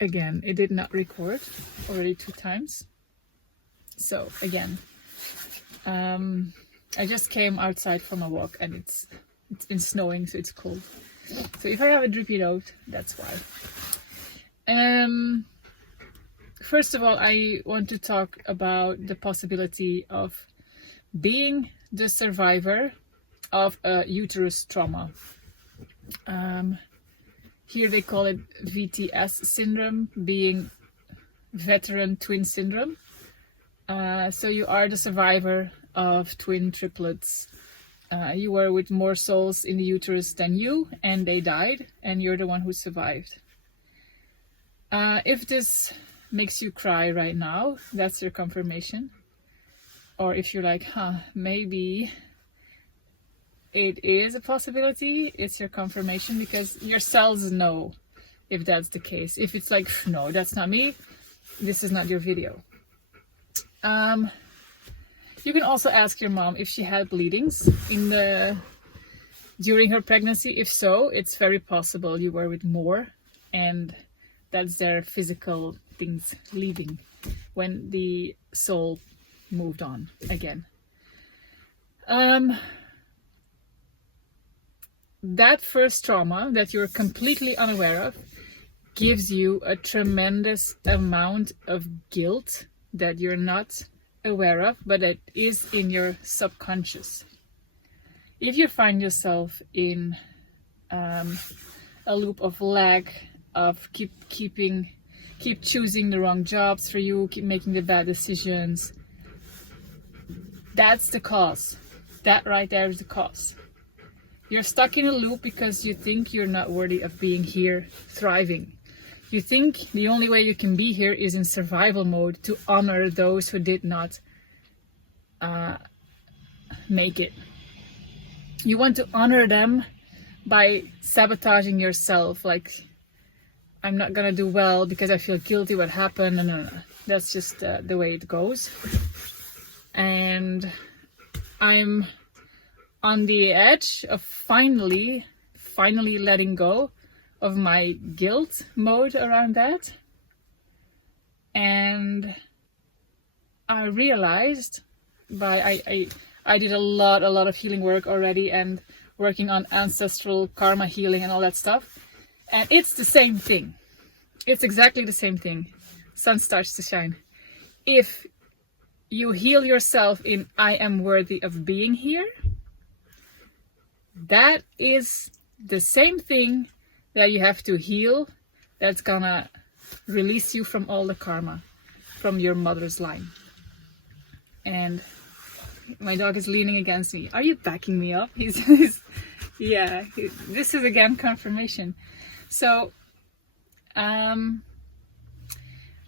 Again, it did not record already 2 times. So again, I just came outside from a walk and it's been snowing, so it's cold. So if I have a drippy note, that's why. First of all, I want to talk about the possibility of being the survivor of a uterus trauma. Here they call it VTS syndrome, being veteran twin syndrome. So you are the survivor of twin triplets. You were with more souls in the uterus than you, and they died, and you're the one who survived. If this makes you cry right now, that's your confirmation. Or if you're like, maybe it is a possibility, it's your confirmation, because your cells know if that's the case. If it's like, no, that's not me, this is not your video. You can also ask your mom if she had bleedings during her pregnancy. If so, it's very possible you were with more, and that's their physical things leaving when the soul moved on again. That first trauma that you're completely unaware of gives you a tremendous amount of guilt that you're not aware of, but it is in your subconscious. If you find yourself in a loop of lack, of keep choosing the wrong jobs for you, keep making the bad decisions, that's the cause. That right there is the cause. You're stuck in a loop because you think you're not worthy of being here thriving. You think the only way you can be here is in survival mode to honor those who did not make it. You want to honor them by sabotaging yourself, like, I'm not gonna do well because I feel guilty what happened. No. That's just the way it goes. And I'm on the edge of finally letting go of my guilt mode around that. And I realized I did a lot of healing work already, and working on ancestral karma healing and all that stuff. And it's the same thing. It's exactly the same thing. Sun starts to shine. If you heal yourself in I am worthy of being here, that is the same thing that you have to heal, that's gonna release you from all the karma from your mother's line. And my dog is leaning against me. Are you backing me up? Yeah, this is again confirmation. So,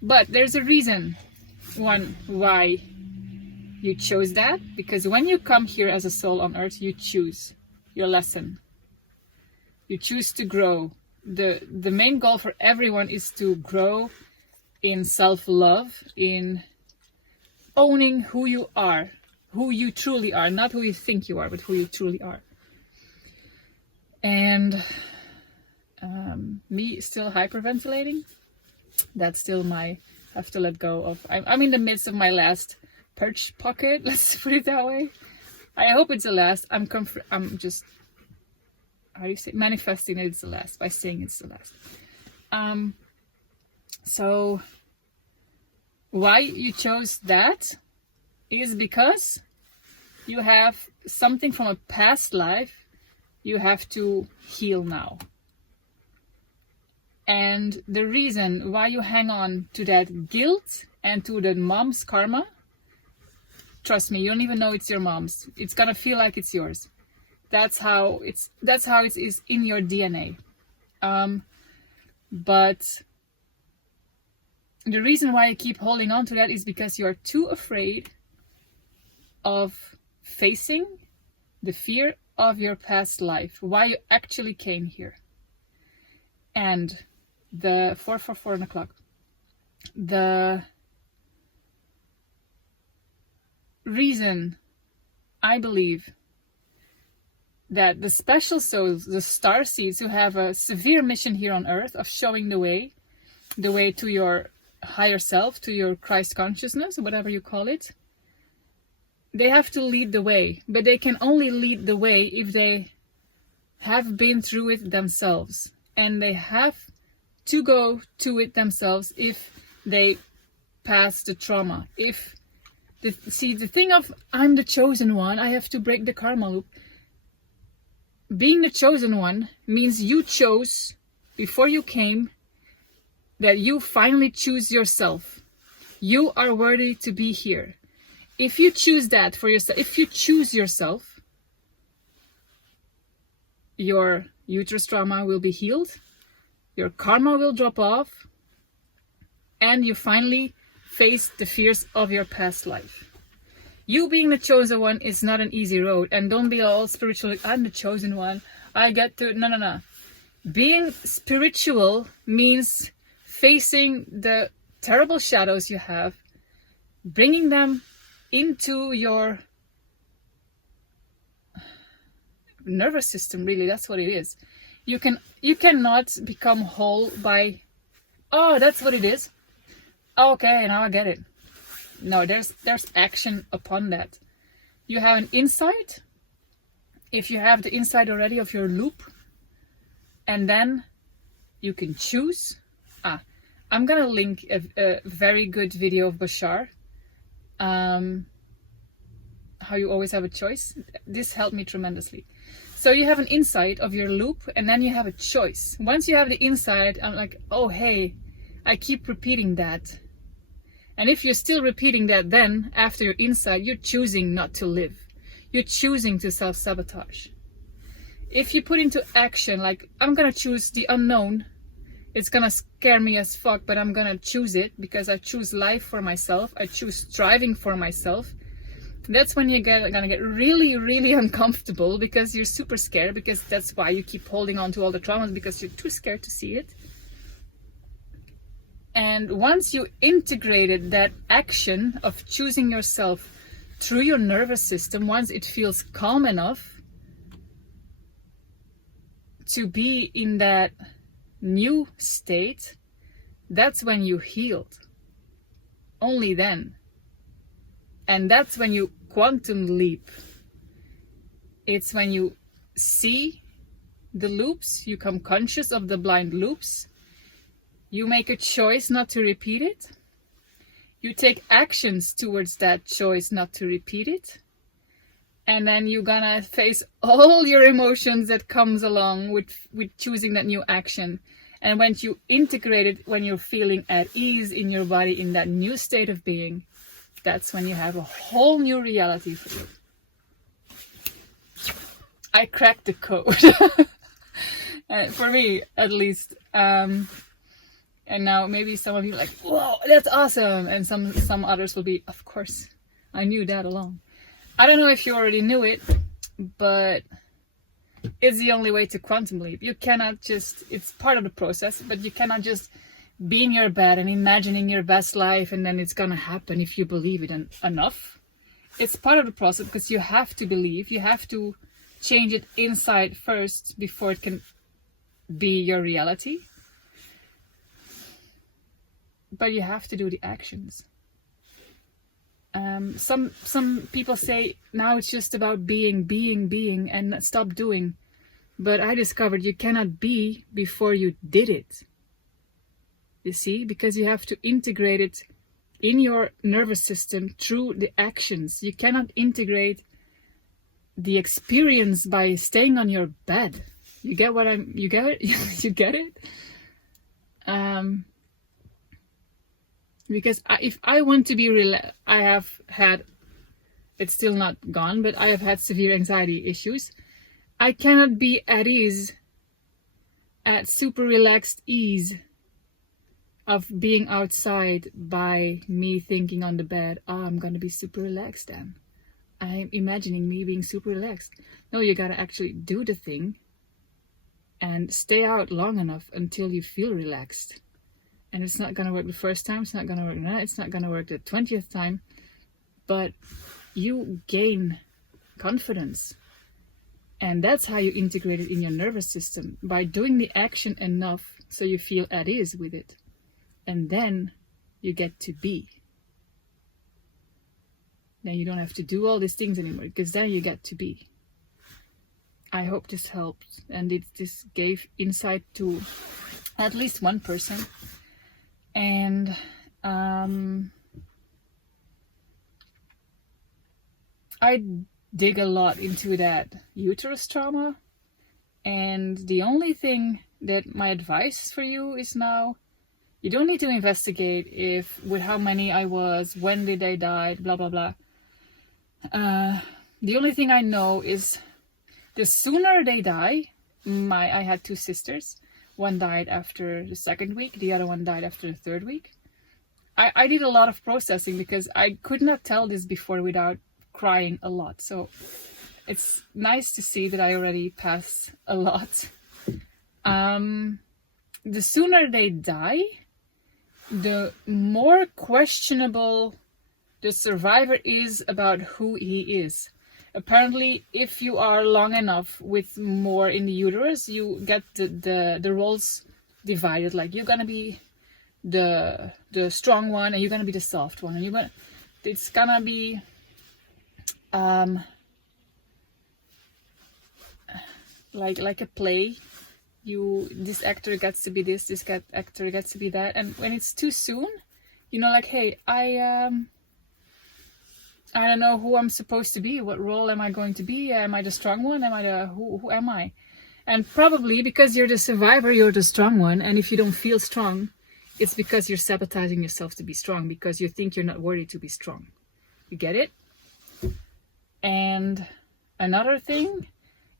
but there's a reason, why you chose that. Because when you come here as a soul on earth, you choose your lesson. You choose to grow. The main goal for everyone is to grow in self-love, in owning who you are, who you truly are, not who you think you are, but who you truly are. And me still hyperventilating, that's still my, have to let go of. I'm in the midst of my last perch pocket, let's put it that way. I hope it's the last. I'm just, how do you say, manifesting that it's the last by saying it's the last. So why you chose that is because you have something from a past life you have to heal now. And the reason why you hang on to that guilt and to the mom's karma, trust me, you don't even know it's your mom's. It's gonna feel like it's yours. That's how it is in your DNA. But the reason why I keep holding on to that is because you're too afraid of facing the fear of your past life, why you actually came here. And the 4 o'clock, the reason I believe that the special souls, the star seeds who have a severe mission here on earth of showing the way, the way to your higher self, to your Christ consciousness, whatever you call it. They have to lead the way, but they can only lead the way if they have been through it themselves, and they have to go to it themselves if they pass the trauma. If the thing of I'm the chosen one, I have to break the karma loop. Being the chosen one means you chose before you came, that you finally choose yourself. You are worthy to be here. If you choose that for yourself, if you choose yourself, your uterus trauma will be healed, your karma will drop off, and you finally face the fears of your past life. You being the chosen one is not an easy road, and don't be all spiritual, I'm the chosen one, I get to, no. Being spiritual means facing the terrible shadows you have, bringing them into your nervous system, really, that's what it is. You cannot become whole by, oh, that's what it is. Okay, now I get it. No, there's action upon that. You have an insight. If you have the insight already of your loop, and then you can choose. I'm gonna link a very good video of Bashar. How you always have a choice. This helped me tremendously. So you have an insight of your loop, and then you have a choice. Once you have the insight, I'm like, oh hey, I keep repeating that. And if you're still repeating that, then after your insight, you're choosing not to live. You're choosing to self-sabotage. If you put into action, like, I'm gonna choose the unknown, it's gonna scare me as fuck, but I'm gonna choose it because I choose life for myself. I choose striving for myself. That's when you're gonna get really, really uncomfortable because you're super scared, because that's why you keep holding on to all the traumas, because you're too scared to see it. And once you integrated that action of choosing yourself through your nervous system, once it feels calm enough to be in that new state, that's when you healed. Only then. And that's when you quantum leap. It's when you see the loops, you become conscious of the blind loops, you make a choice not to repeat it, you take actions towards that choice not to repeat it, and then you're gonna face all your emotions that comes along with choosing that new action. And when you integrate it, when you're feeling at ease in your body, in that new state of being, that's when you have a whole new reality for you. I cracked the code. For me, at least. And now maybe some of you are like, whoa, that's awesome. And some others will be, of course, I knew that along. I don't know if you already knew it, but it's the only way to quantum leap. You cannot just, it's part of the process, but you cannot just be in your bed and imagining your best life and then it's gonna happen if you believe it enough. It's part of the process because you have to believe, you have to change it inside first before it can be your reality. But you have to do the actions. Some people say now it's just about being and stop doing. But I discovered you cannot be before you did it. You see, because you have to integrate it in your nervous system through the actions. You cannot integrate the experience by staying on your bed. You get what you get it? You get it? Because if I want to be I have had, it's still not gone, but I have had severe anxiety issues. I cannot be at ease, at super relaxed ease of being outside by me thinking on the bed, oh, I'm going to be super relaxed then. I'm imagining me being super relaxed. No, you got to actually do the thing and stay out long enough until you feel relaxed. And it's not going to work the first time, it's not going to work now, it's not going to work the 20th time, but you gain confidence. And that's how you integrate it in your nervous system, by doing the action enough so you feel at ease with it. and then you get to be. Then you don't have to do all these things anymore, because then you get to be. I hope this helped, and this gave insight to at least one person. And I dig a lot into that uterus trauma, and the only thing that my advice for you is now, you don't need to investigate if with how many I was, when did they die, blah blah blah. The only thing I know is the sooner they die. I had two sisters. One died after the 2nd week, the other one died after the 3rd week. I did a lot of processing because I could not tell this before without crying a lot. So it's nice to see that I already passed a lot. The sooner they die, the more questionable the survivor is about who he is. Apparently, if you are long enough with more in the uterus, you get the roles divided. Like, you're gonna be the strong one, and you're gonna be the soft one, and it's gonna be like a play. This actor gets to be this actor gets to be that, and when it's too soon, like, hey, I don't know who I'm supposed to be. What role am I going to be? Am I the strong one? Am I who am I? And probably because you're the survivor, you're the strong one. And if you don't feel strong, it's because you're sabotaging yourself to be strong, because you think you're not worthy to be strong. You get it? And another thing,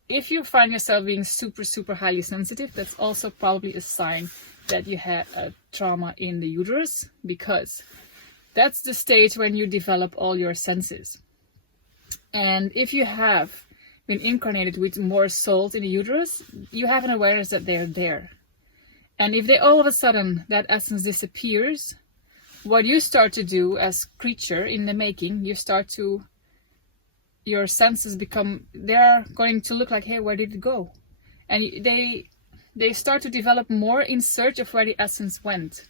if you find yourself being super, super highly sensitive, that's also probably a sign that you had a trauma in the uterus, because that's the stage when you develop all your senses. And if you have been incarnated with more souls in the uterus, you have an awareness that they're there. And if they all of a sudden, that essence disappears, what you start to do as creature in the making, your senses they're going to look like, hey, where did it go? And they start to develop more in search of where the essence went.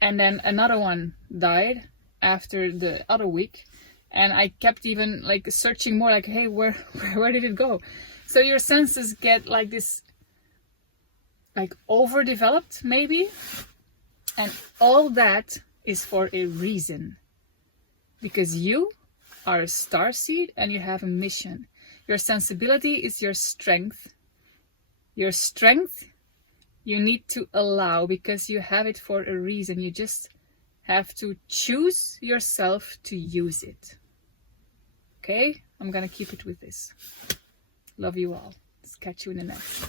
And then another one died after the other week, and I kept even like searching more, like, hey, where did it go? So your senses get like this, like, overdeveloped maybe, and all that is for a reason, because you are a starseed and you have a mission. Your sensibility is your strength. Your strength you need to allow, because you have it for a reason. You just have to choose yourself to use it. Okay? I'm gonna keep it with this. Love you all. Let's catch you in the next.